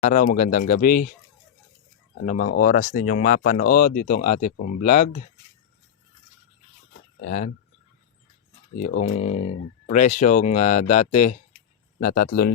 Araw, magandang gabi. Anumang oras ninyong mapanood itong ating pong vlog. Ayan. Yung presyong dati na 3,000,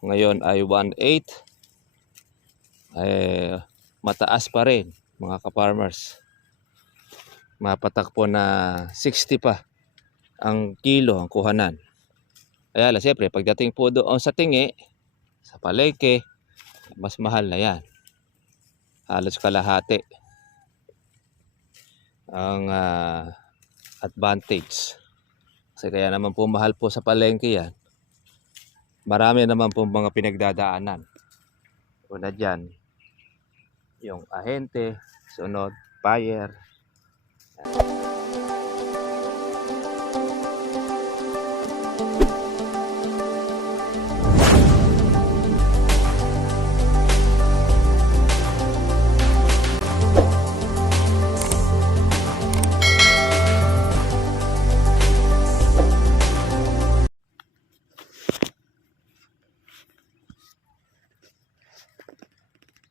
ngayon ay 1,800. Mataas pa rin mga ka-farmers. Mapatak po na 60 pa ang kilo ang kuhanan. Kaya siyempre pagdating po doon sa tingi, sa palengke, mas mahal na yan. Halos kalahati ang advantage. Kasi kaya naman po mahal po sa palengke yan. Marami naman po mga pinagdadaanan. Una dyan, yung ahente, sunod, buyer.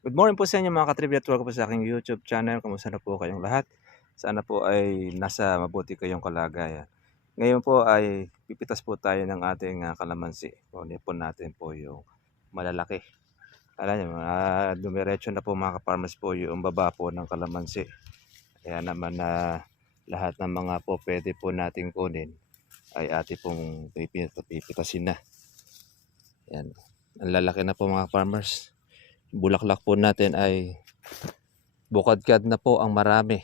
Good morning po sa inyo mga katribya at welcome po sa aking YouTube channel. Kumusta na po kayong lahat? Sana po ay nasa mabuti kayong kalagayan. Ngayon po ay pipitas po tayo ng ating kalamansi. Kunin po natin po yung malalaki. Alam nyo, dumiretso na po mga farmers po yung baba po ng kalamansi. Kaya naman lahat ng mga po pwede po natin kunin ay ating pong pipitasin na. Yan. Ang lalaki na po mga farmers. Bulaklak po natin ay bukadkad na po ang marami.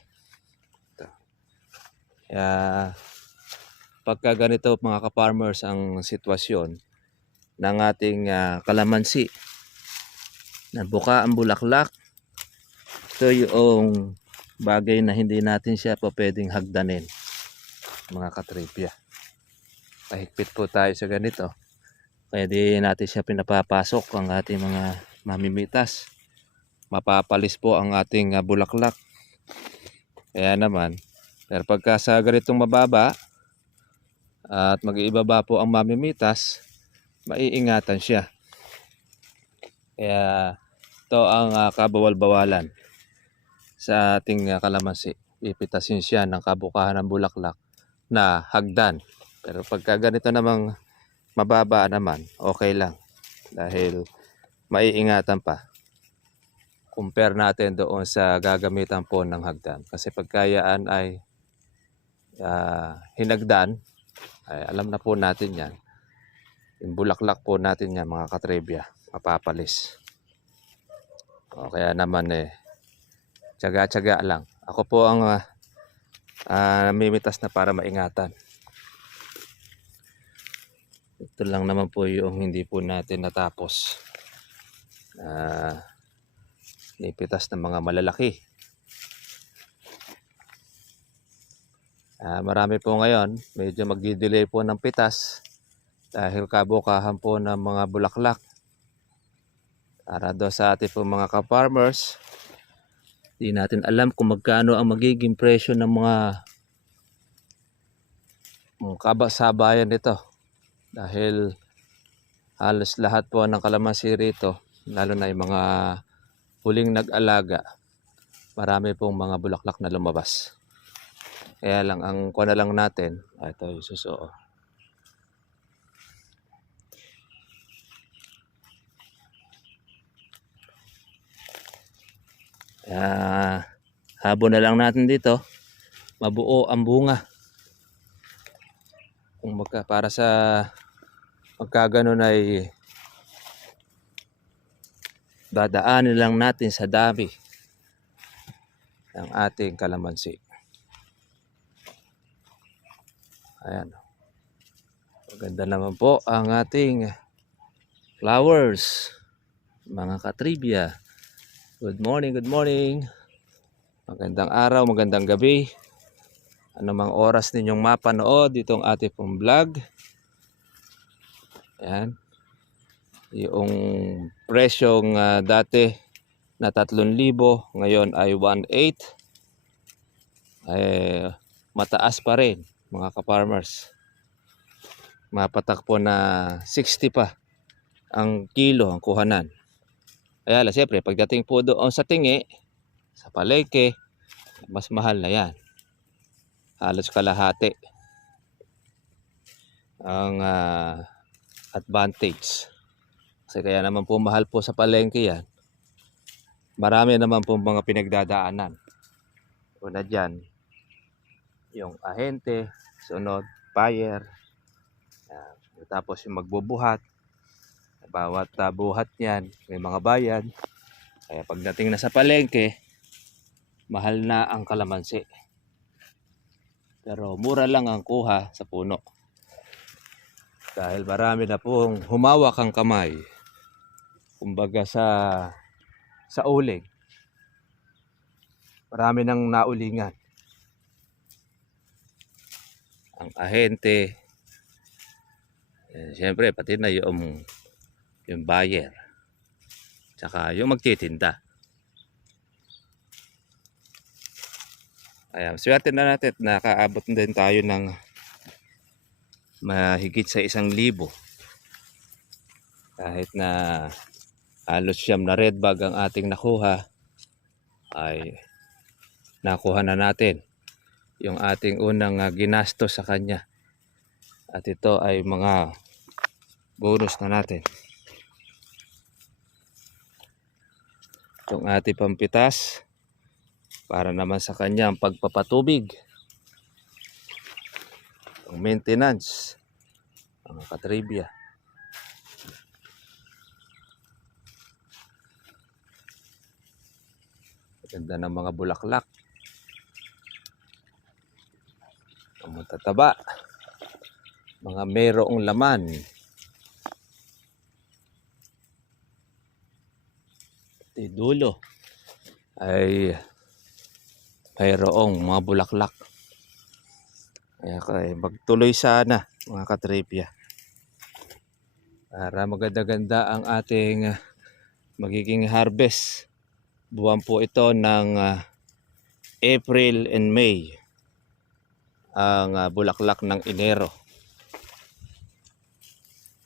Kaya pagka ganito mga ka-farmers ang sitwasyon ng ating kalamansi na buka ang bulaklak, ito yung bagay na hindi natin siya po pwedeng hagdanin mga katripya. Pahigpit po tayo sa ganito. Kaya di natin siya pinapapasok ang ating mga mamimitas. Mapapalis po ang ating bulaklak. Kaya naman, pero pagka sa ganitong mababa at mag-iibaba po ang mamimitas, maiingatan siya. Kaya ito ang kabawal-bawalan sa ating kalamansi. Pipitasin siya ng kabukahan ng bulaklak na hagdan. Pero pagka ganito namang mababa naman, okay lang. Dahil maiingatan pa. Compare natin doon sa gagamitan po ng hagdan. Kasi pagkayaan ay hinagdan, ay alam na po natin yan. Yung bulaklak po natin yan mga katribya, mapapalis. O, kaya naman tiyaga-tiyaga lang. Ako po ang namimitas na para maingatan. Ito lang naman po yung hindi po natin natapos. Nipitas ng mga malalaki. Marami po ngayon, medyo magdi-delay po ng pitas dahil kabukahan po ng mga bulaklak. Para do sa ating po mga ka-farmers, di natin alam kung magkano ang magiging presyo ng mga kasabayan nito. Dahil halos lahat po ng kalamansi rito, lalo na yung mga huling nag-alaga, marami pong mga bulaklak na lumabas. Kaya lang, ang kuha na lang natin, ito yung suso. Habon na lang natin dito, mabuo ang bunga. Kung para sa magkaganon ay dadaanin lang natin sa dami ng ating kalamansi. Ayan. Maganda naman po ang ating flowers, mga katribya. Good morning, good morning. Magandang araw, magandang gabi. Anumang oras ninyong mapanood itong ating pong vlog. Ayan. Yung presyong dati na 3,000, ngayon ay 1,800. Mataas pa rin mga ka-farmers. Mapatak po na 60 pa ang kilo ang kuhanan. Kaya lang, siyempre, pagdating po doon sa tingi, sa palengke, mas mahal na yan. Halos kalahati ang advantage. Kasi kaya naman po mahal po sa palengke yan. Marami naman po mga pinagdadaanan. Una dyan, yung ahente, sunod, buyer, tapos yung magbubuhat. Bawat buhat niyan, may mga bayad. Kaya pagdating na sa palengke, mahal na ang kalamansi. Pero mura lang ang kuha sa puno. Dahil marami na pong humawak ang kamay. Kumbaga sa uling. Marami nang naulingan. Ang ahente, siyempre pati na yung buyer. Tsaka yung magtitinda. Ayan, swerte na natin, nakaabot din tayo ng mahigit sa 1,000. Kahit na halos siyam na red bag ang ating nakuha, ay nakuha na natin yung ating unang ginastos sa kanya. At ito ay mga bonus na natin. Itong ating pampitas para naman sa kanyang pagpapatubig, ang maintenance, mga katribya. Ganda ng mga bulaklak, ang matataba, mga merong laman. Di dulo ay mayroong mga bulaklak. Kaya magtuloy sana mga katripya para maganda-ganda ang ating magiging harvest. Buwan po ito ng April and May, ang bulaklak ng Enero.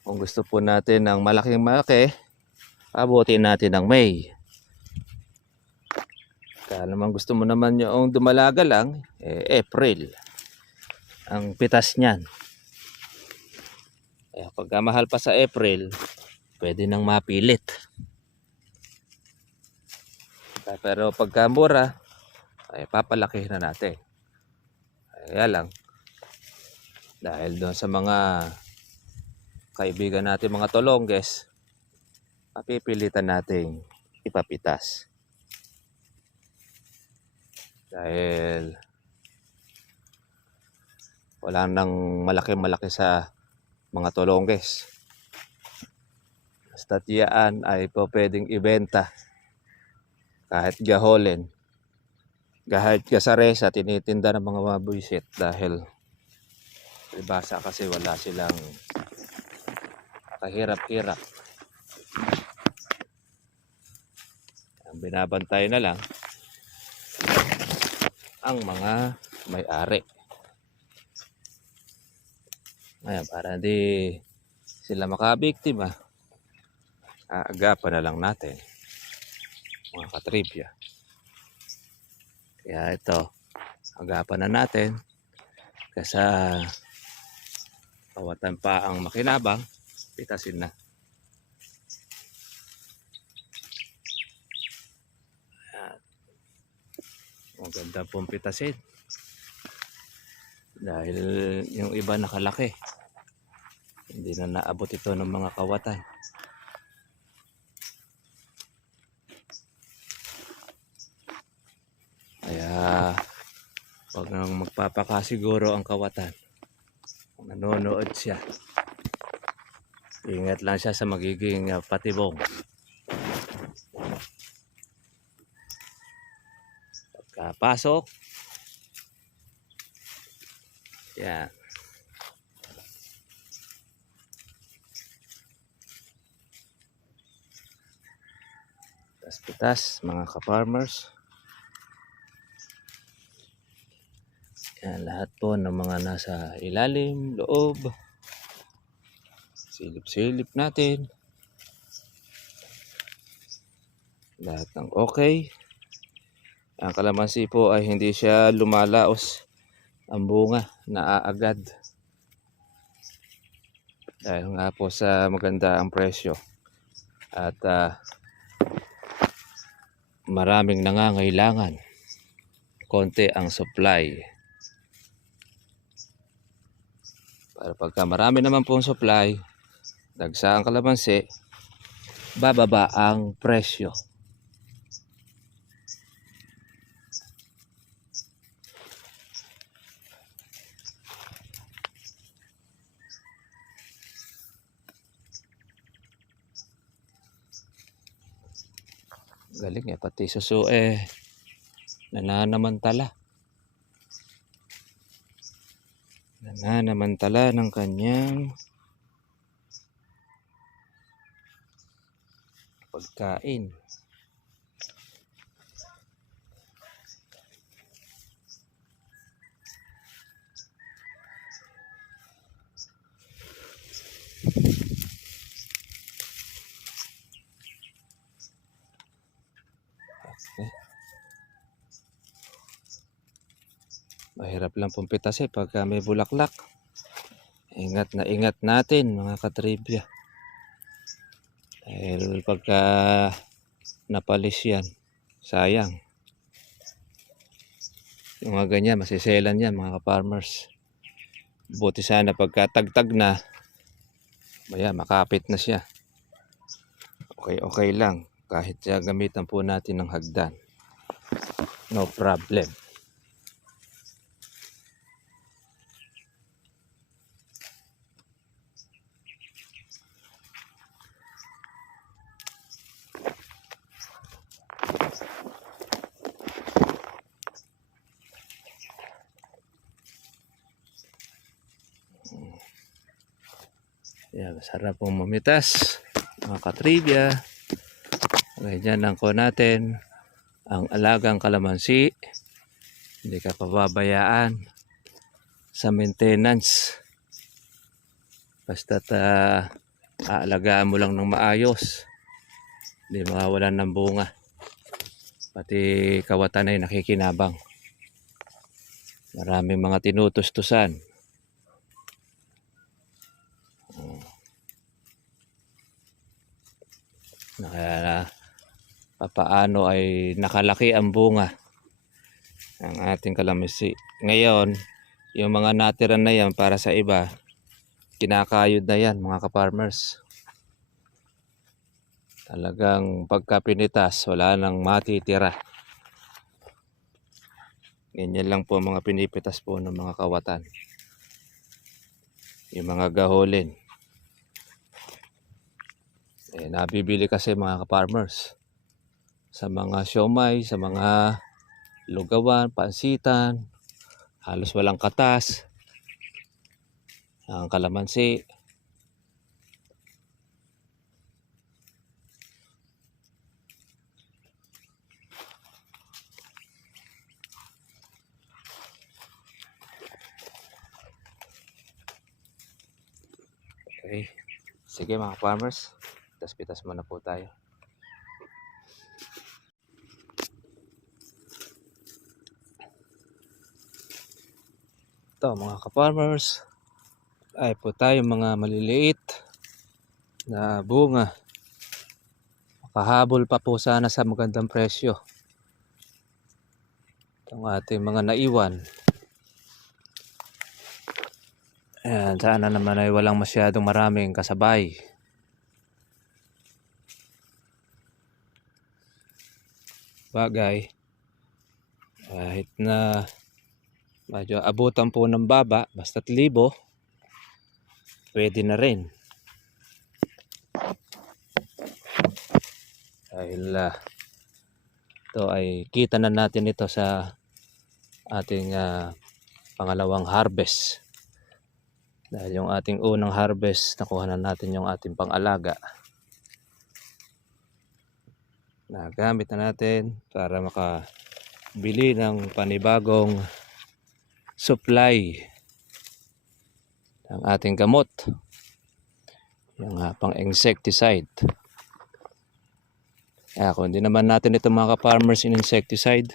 Kung gusto po natin ng malaking malaki, abutin natin ng May. Kaya naman gusto mo naman yung dumalaga lang, April ang pitas niyan. Kaya pagka mahal pa sa April, pwede nang mapilit. Pero pagka mura, ay papalakihin na natin. Kaya lang, dahil doon sa mga kaibigan natin mga tolongges, mapipilitan natin ipapitas. Dahil wala nang malaki-malaki sa mga tolongges. Basta tiyaan ay po pwedeng ibenta. Kahit gaholin, kahit kasaresa, tinitinda ng mga mabuisit dahil ibasa kasi wala silang kahirap-hirap. Ang binabantay na lang ang mga may-ari. Ayan, para hindi sila makabiktima, aagapan na lang natin mga katribya. Kaya ito, agapan na natin kasi kawatan pa ang makinabang, pitasin na. Maganda pong pitasin dahil yung iba nakalaki, hindi na naabot ito ng mga kawatan. Kaya pag magpapakasiguro ang kawatan, kung nanonood siya, ingat lang siya sa magiging patibong. Pagkapasok, yan. Pitas mga ka-farmers. Yan, lahat po ng mga nasa ilalim, loob, silip-silip natin. Lahat ng okay. Ang kalamansi po ay hindi siya lumalaos. Ang bunga naaagad. Dahil nga po sa maganda ang presyo. At maraming nangangailangan. Konti ang supply. Para pagka marami naman pong supply, dagsa ang kalamansi, bababa ang presyo. Galing pati suso nananamantala. Nananamantala ng kanyang pagkain. Okay. Mahirap lang pong pitasin pagka may bulaklak. Ingat na ingat natin mga katribya. Dahil pagka napalis yan, sayang. Yung mga ganyan, masiselan yan mga ka-farmers. Buti sana pagka tagtag na, makapit na siya. Okay lang. Kahit gamitan po natin ng hagdan. No problem. Yan, sarap pong mamitas mga katribya. Ganyan lang ko natin ang alagang kalamansi. Hindi ka pababayaan sa maintenance. Basta't aalagaan mo lang ng maayos. Hindi mawawalan ng bunga. Pati kawatan ay nakikinabang. Maraming mga tinutustusan. Papaano ay nakalaki ang bunga ng ating kalamansi. Ngayon, yung mga natira na yan para sa iba, kinakayod na yan mga ka-farmers. Talagang pagka pinitas, wala nang matitira. Ganyan lang po mga pinipitas po ng mga kawatan. Yung mga gaholin. Nabibili kasi mga ka-farmers sa mga siomay, sa mga lugawan, pansitan, halos walang katas. Ang kalamansi. Okay. Sige mga farmers, pitas-pitas muna po tayo. Ito mga ka-farmers, ay po tayo mga maliliit na bunga. Makahabol pa po sana sa magandang presyo. Itong ating mga naiwan. Ayan, sana naman ay walang masyadong maraming kasabay. Bagay, kahit na medyo abutan po ng baba, basta't libo, pwede na rin. Dahil ito ay kita na natin ito sa ating pangalawang harvest. Dahil yung ating unang harvest, nakuha na natin yung ating pang-alaga. Nagamit na natin para makabili ng panibagong supply ng ating gamot. Yung pang-insecticide. Kaya kung hindi naman natin ito mga ka-farmers in insecticide,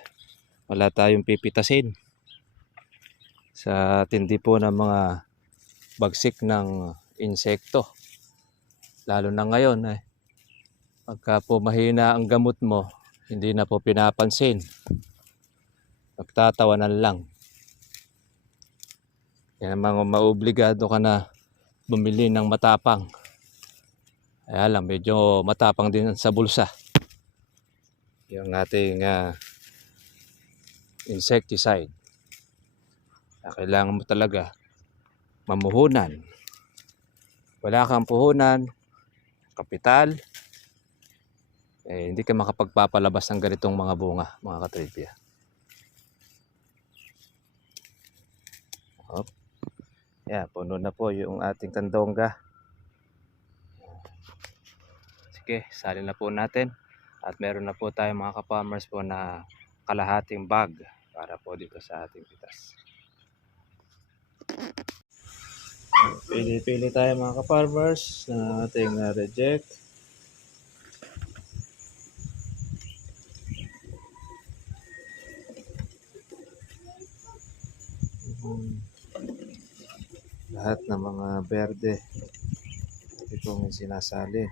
wala tayong pipitasin sa tindi po ng mga bagsik ng insekto. Lalo na ngayon, pagka po mahina ang gamot mo, hindi na po pinapansin. Pagtatawanan lang. Kaya mga maobligado ka na bumili ng matapang. Kaya lang, medyo matapang din sa bulsa. Yung ating insecticide. Kailangan mo talaga mamuhunan. Wala kang puhunan, kapital, hindi ka makapagpapalabas ng ganitong mga bunga, mga katribya. Yan, puno na po yung ating kandongga. Sige, salin na po natin. At meron na po tayo mga ka-farmers po na kalahating bag para po dito sa ating pitas. Pili-pili tayo mga ka-farmers na ating reject. Lahat ng mga berde ito pong sinasalin.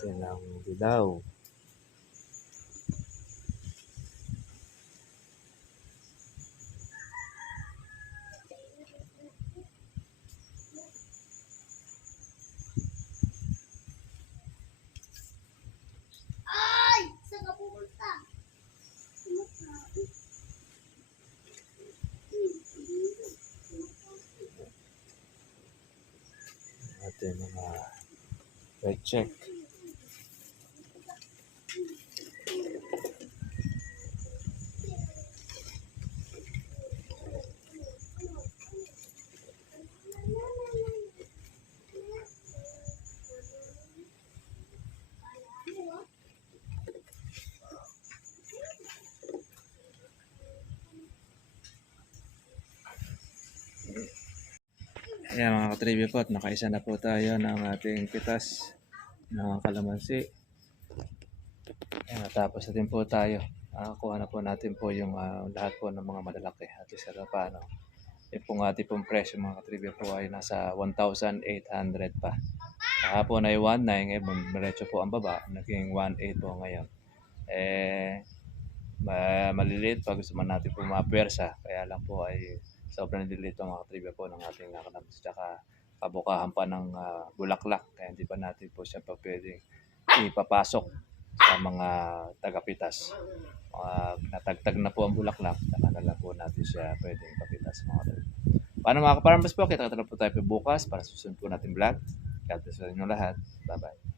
Yan ang dilaw. Ating mga red check. Ayan mga katribya po, at nakaisa na po tayo ng ating pitas ng kalamansi. Ayan, natapos na din po tayo. Nakakuha na po natin po yung lahat po ng mga malalaki. At isa na pa, yung pong ating pong presyo mga katribya po ay nasa 1,800 pa. Kahapon ay 1,900, ngayon diretso po ang baba, naging 1,800 po ngayon. Maliliit pa, gusto man natin po mapwersa, kaya lang po ay sobrang liliit ang mga trivia po ng ating kalamansi, tsaka kabukahan pa ng bulaklak, kaya hindi pa natin po siya pa pwedeng ipapasok sa mga tagapitas. Natagtag na po ang bulaklak, saka na lang po natin siya pwedeng ipapitas mga trivia. Paano mga kaparambas po, kita po tayo po bukas para susunod po natin vlog. God bless sa inyo lahat. Bye bye.